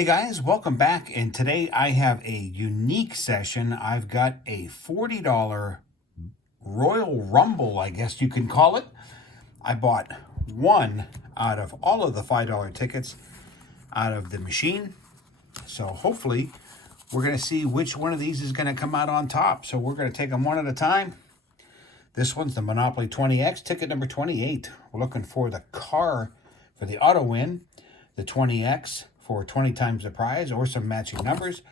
Hey guys, welcome back. And today I have a unique session. I've got a $40 Royal Rumble, I guess you can call it. I bought one out of all of the $5 tickets out of the machine. So hopefully we're going to see which one of these is going to come out on top. So we're going to take them one at a time. This one's the Monopoly 20X, ticket number 28. We're looking for the car for the auto win, the 20X for 20 times the prize or some matching numbers.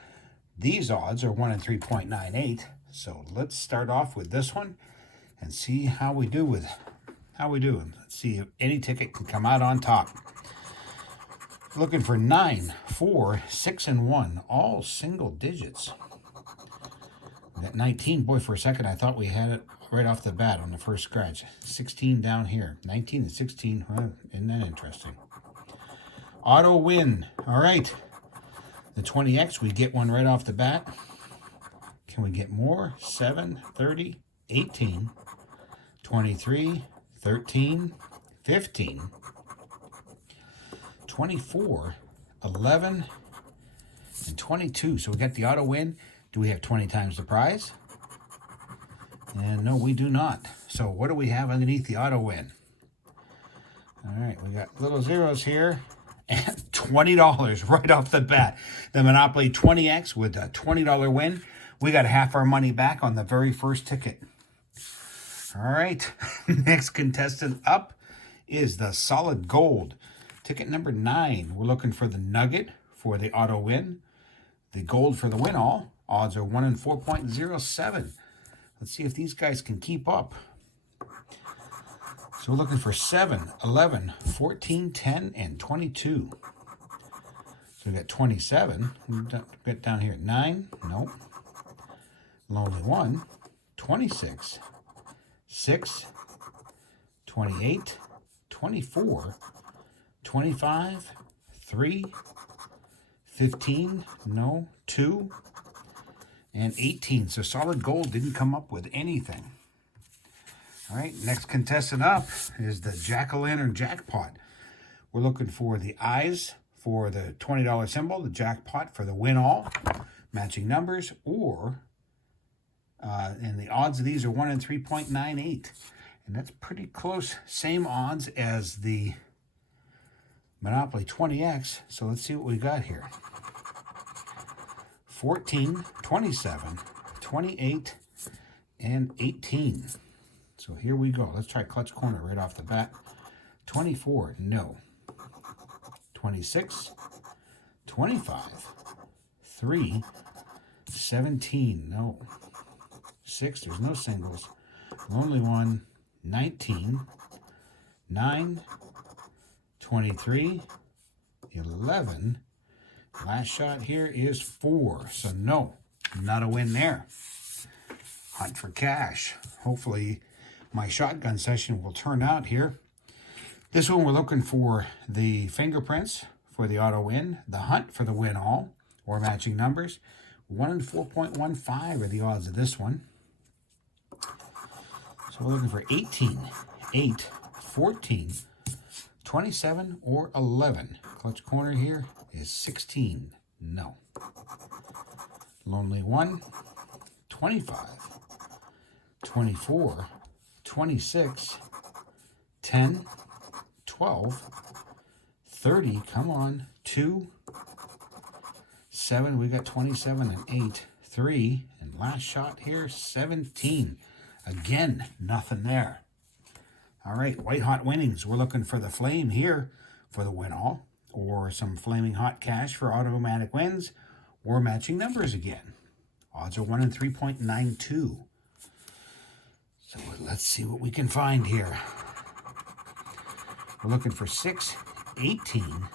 These odds are 1 in 3.98. So let's start off with this one and see how we do with Let's see if any ticket can come out on top. Looking for 9, 4, 6, and 1, all single digits. We got 19. Boy, for a second I thought we had it right off the bat on the first scratch. 16 down here. 19 and 16. Well, isn't that interesting? Auto win. All right. The 20X, we get one right off the bat. Can we get more? 7, 30, 18, 23, 13, 15, 24, 11, and 22. So we got the auto win. Do we have 20 times the prize? And no, we do not. So what do we have underneath the auto win? All right, we got little zeros here. And $20 right off the bat. The Monopoly 20X with a $20 win. We got half our money back on the very first ticket. All right, next contestant up is the Solid Gold. Ticket number 9. We're looking for the Nugget for the auto win. The Gold for the win all. Odds are 1 in 4.07. Let's see if these guys can keep up. So we're looking for 7, 11, 14, 10, and 22. So we got 27. Get down here at 9. Nope. Lonely 1. 26. 6. 28. 24. 25. 3. 15. No. 2. And 18. So Solid Gold didn't come up with anything. All right, next contestant up is the Jack-o'-lantern jackpot. We're looking for the eyes for the $20 symbol, the jackpot for the win all, matching numbers, or, and the odds of these are 1 in 3.98. And that's pretty close, same odds as the Monopoly 20X. So let's see what we got here. 14, 27, 28, and 18. So here we go. Let's try clutch corner right off the bat. 24, no. 26, 25, 3, 17, no. 6, there's no singles. Lonely 1, 19, 9, 23, 11. Last shot here is 4. So no, not a win there. Hunt for cash. Hopefully my shotgun session will turn out here. This one we're looking for the fingerprints for the auto win, the hunt for the win all, or matching numbers. 1 in 4.15 are the odds of this one. So we're looking for 18, 8, 14, 27, or 11. Clutch corner here is 16. No. Lonely 1, 25, 24, 26, 10, 12, 30, come on, 2, 7, we got 27 and 8, 3, and last shot here, 17. Again, nothing there. All right, white hot winnings. We're looking for the flame here for the win all, or some flaming hot cash for automatic wins, or matching numbers again. Odds are 1 in 3.92. So let's see what we can find here. We're looking for 6, 18,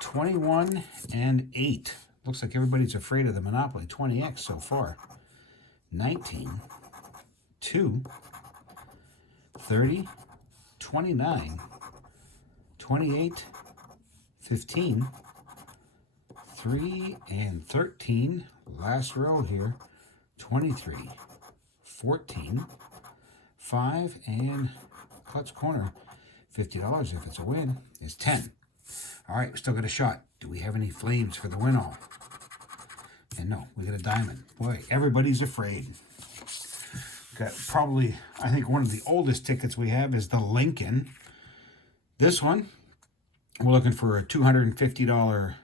21, and 8. Looks like everybody's afraid of the Monopoly 20X so far. 19, 2, 30, 29, 28, 15, 3, and 13. Last row here. 23, 14, 5, and clutch corner, $50 if it's a win, is 10. All right, we still got a shot. Do we have any flames for the win all? And no, we got a diamond. Boy, everybody's afraid. Got probably, I think one of the oldest tickets we have is the Lincoln. This one, we're looking for a $250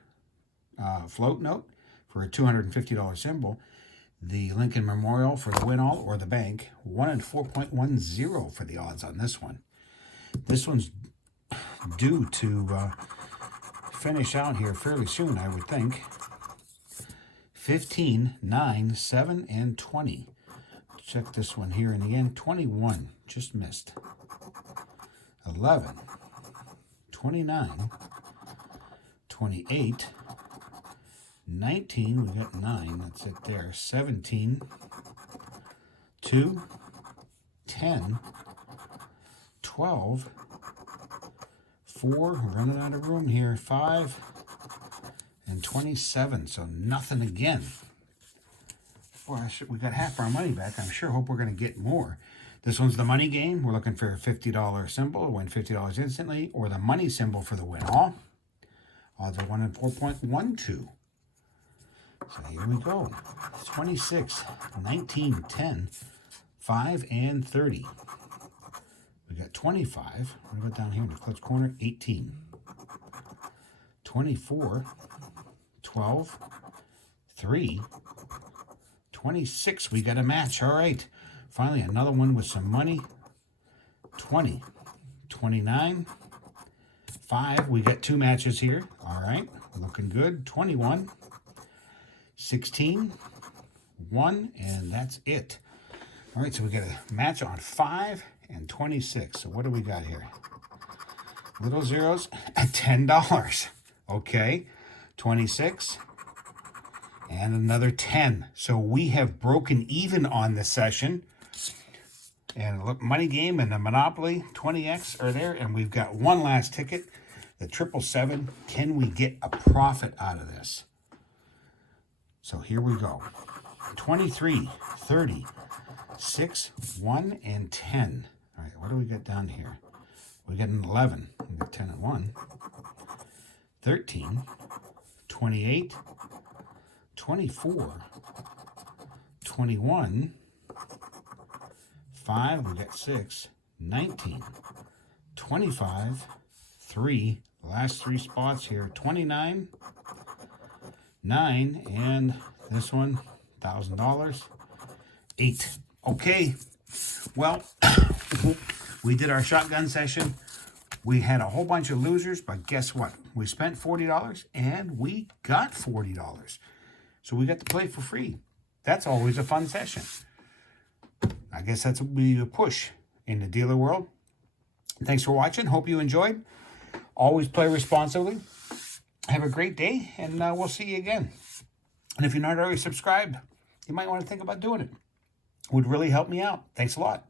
float note for a $250 symbol. The Lincoln Memorial for the win all or the bank. 1 in 4.10 for the odds on this one. This one's due to finish out here fairly soon, I would think. 15, 9, 7, and 20. Check this one here in the end. 21, just missed. 11, 29, 28, 19, we got 9, that's it there. 17, 2, 10, 12, 4, we're running out of room here, 5, and 27, so nothing again. Boy, we got half our money back. I'm sure hope we're going to get more. This one's the money game. We're looking for a $50 symbol, win $50 instantly, or the money symbol for the win all. Odds are 1 in 4.12. So here we go. 26, 19, 10, 5, and 30. We got 25. What about down here in the clutch corner? 18. 24, 12, 3, 26. We got a match. All right. Finally, another one with some money. 20, 29, 5. We got 2 matches here. All right. Looking good. 21, 16, 1, and that's it. All right, so we got a match on 5 and 26. So what do we got here? Little zeros at $10. Okay, 26 and another 10. So we have broken even on this session. And look, money game and the Monopoly 20X are there, and we've got one last ticket, the 777. Can we get a profit out of this? So here we go. 23, 30, 6, 1, and 10. All right, what do we got down here? We got an 11. We got 10 and 1. 13, 28, 24, 21, 5, we got 6, 19, 25, 3, the last 3 spots here, 29, 9, and this one, $1,000, 8. Okay, well, we did our shotgun session. We had a whole bunch of losers, but guess what? We spent $40 and we got $40. So we got to play for free. That's always a fun session. I guess that's what we push in the dealer world. Thanks for watching. Hope you enjoyed. Always play responsibly. Have a great day, and we'll see you again. And if you're not already subscribed, you might want to think about doing it. Would really help me out. Thanks a lot.